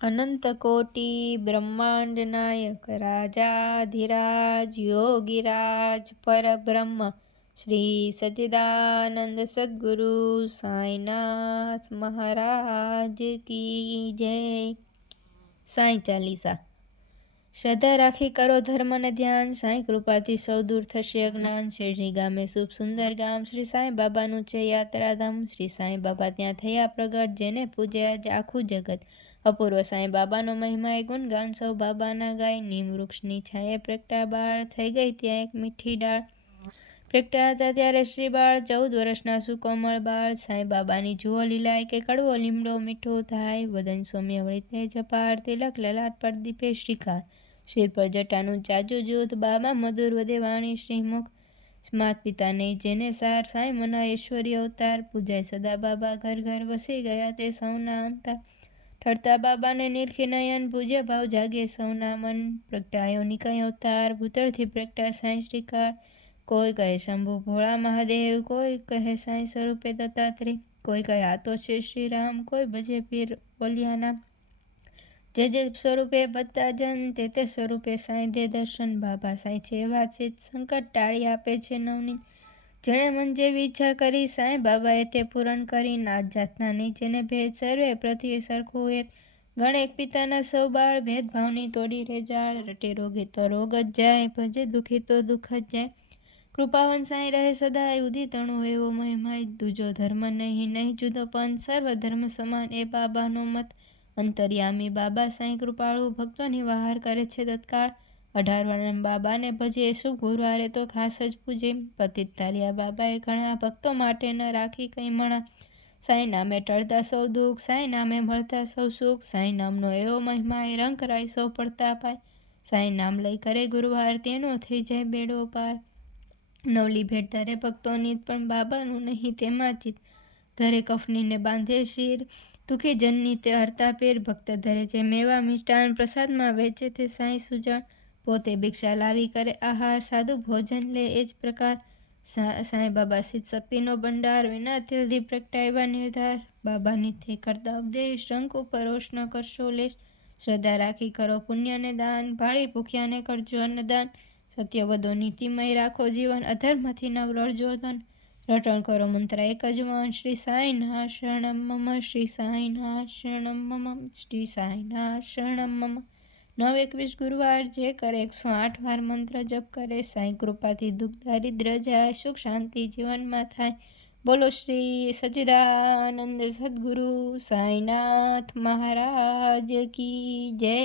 अनंतकोटि ब्रह्मांड नायक राजाधिराज योगिराज परब्रह्म श्री सच्चिदानंद सद्गुरु साईनाथ महाराज की जय। साई चालीसा। श्रद्धा राखी करो धर्म ने ध्यान, साई कृपाथी सौ दूर थशे अज्ञान। शेरनी गामे शुभ सुंदर गाम, श्री साई बाबानुं छे यात्राधाम। श्री साई बाबा त्यां थया प्रगट, जेने पूजे आज आखुं जगत। अपूर्व साई बाबानो महिमा गुणगान, सौ बाबाना गाय। नीम वृक्षनी छाये प्रगटा बाळ, थई गई त्यां एक मीठी डाळ। प्रगटा हता त्यारे श्री बाळ, 14 वर्षना सुकोमळ बाळ। साई बाबानी जुओ લીલાય કે કડવો લીમડો મીઠો થાય। વદન સૌમ્ય વળી તેજ અપાર, તિલક લલાટ પર દીપે શ્રીકાર। શિર પર જટાનું જાજુ જૂથ, બાબા મધુર વધે વાણી શ્રીમુખ। માત પિતા નહીં જેને સાર, સાઈ મના ઐશ્વર્ય અવતાર। પૂજાય સદા બાબા ઘર ઘર, વસી ગયા તે સૌના અંતર। ઠરતા બાબાને નિરખી નયન, પૂજ્ય ભાવ જાગે સૌના મન। પ્રગટાયો નિકય અવતાર, ભૂતળથી પ્રગટા સાઈ શ્રીકાર। કોઈ કહે શંભુ ભોળા મહાદેવ, કોઈ કહે સાઈ સ્વરૂપે દત્તાત્રેય। કોઈ કહે આ તો છે શ્રી રામ, કોઈ ભજે પીર ઓલિયાના। જે જે સ્વરૂપે બતા જન, તે સ્વરૂપે સાઈ દે દર્શન। બાબા સાઈ છે એવા છે, સંકટ ટાળી આપે છે નવનીત। જેણે મન જેવી ઈચ્છા કરી, સાઈ બાબાએ તે પૂરણ કરી। નાત જાતના નહીં જેને ભેદ, સર્વે પ્રત્યે સરખું એક। ગણ એક પિતાના સૌ બાળ, ભેદભાવની તોડી રે જાળ। રટે રોગે તો રોગ જ જાય, ભજે દુઃખી તો દુઃખ જ જાય। કૃપાવન સાઈ રહે સદાય, ઉદિત અણુ એવો મહિમાય। દૂજો ધર્મ નહીં નહીં જુદો પંથ, સર્વ ધર્મ સમાન એ બાબાનો મત। અંતર્યામી બાબા સાઈ કૃપાળુ, ભક્તોની વહાર કરે છે તત્કાળ। 18 વર્ણ બાબાને ભજે, શુભ ગુરુવારે તો ખાસ જ પૂજે। પતિત તાર્યા બાબાએ ઘણા, ભક્તો માટે ન રાખી કઈ મણા। સાઈ નામે ટળતા સૌ દુઃખ, સાઈ નામે મળતા સૌ સુખ। સાઈ નામનો એવો મહિમા, એ રંગ રાય સૌ પડતા પાય। સાઈ નામ લઈ કરે ગુરુવાર, તેનો થઈ જાય બેડો પાર। નવલી ભેટ ધરે ભક્તોની, પણ બાબાનું નહીં તેમાં ચિત। ધરે કફનીને બાંધે શિર, દુઃખી જનની તે હરતા પીર। ભક્ત ધરે જે મેવા મિષ્ટાન, પ્રસાદમાં વેચે તે સાઈ સુજાણ। પોતે ભિક્ષા લાવી કરે આહાર, સાદું ભોજન લે એ જ પ્રકાર। સાઈ બાબા સિદ્ધ શક્તિનો ભંડાર, વિના તેલથી પ્રગટાવ્યા નિર્ધાર। બાબાની તે કરતા ઉપદેશ, રંગ ઉપર રોષ ન કરશો લેશ। શ્રદ્ધા રાખી કરો પુણ્યને દાન, ભાળી ભૂખ્યાને કરજો અન્નદાન। સત્ય વધો નીતિમય રાખો જીવન, અધર્મથી નવ રળજો ધન। રટણ કરો મંત્ર એક જ મન, શ્રી સાઈના શરણમ મમ, શ્રી સાઈના શરણમ મમ, શ્રી સાઈના શરણમ મમ। 9-21 ગુરુવાર જે કરે 108 વાર મંત્ર જપ કરે, સાઈ કૃપાથી દુઃખ દારિદ્ર જાય, સુખ શાંતિ જીવનમાં થાય। બોલો શ્રી સચ્ચિદાનંદ સદ્ગુરુ સાઈનાથ મહારાજ કી જય।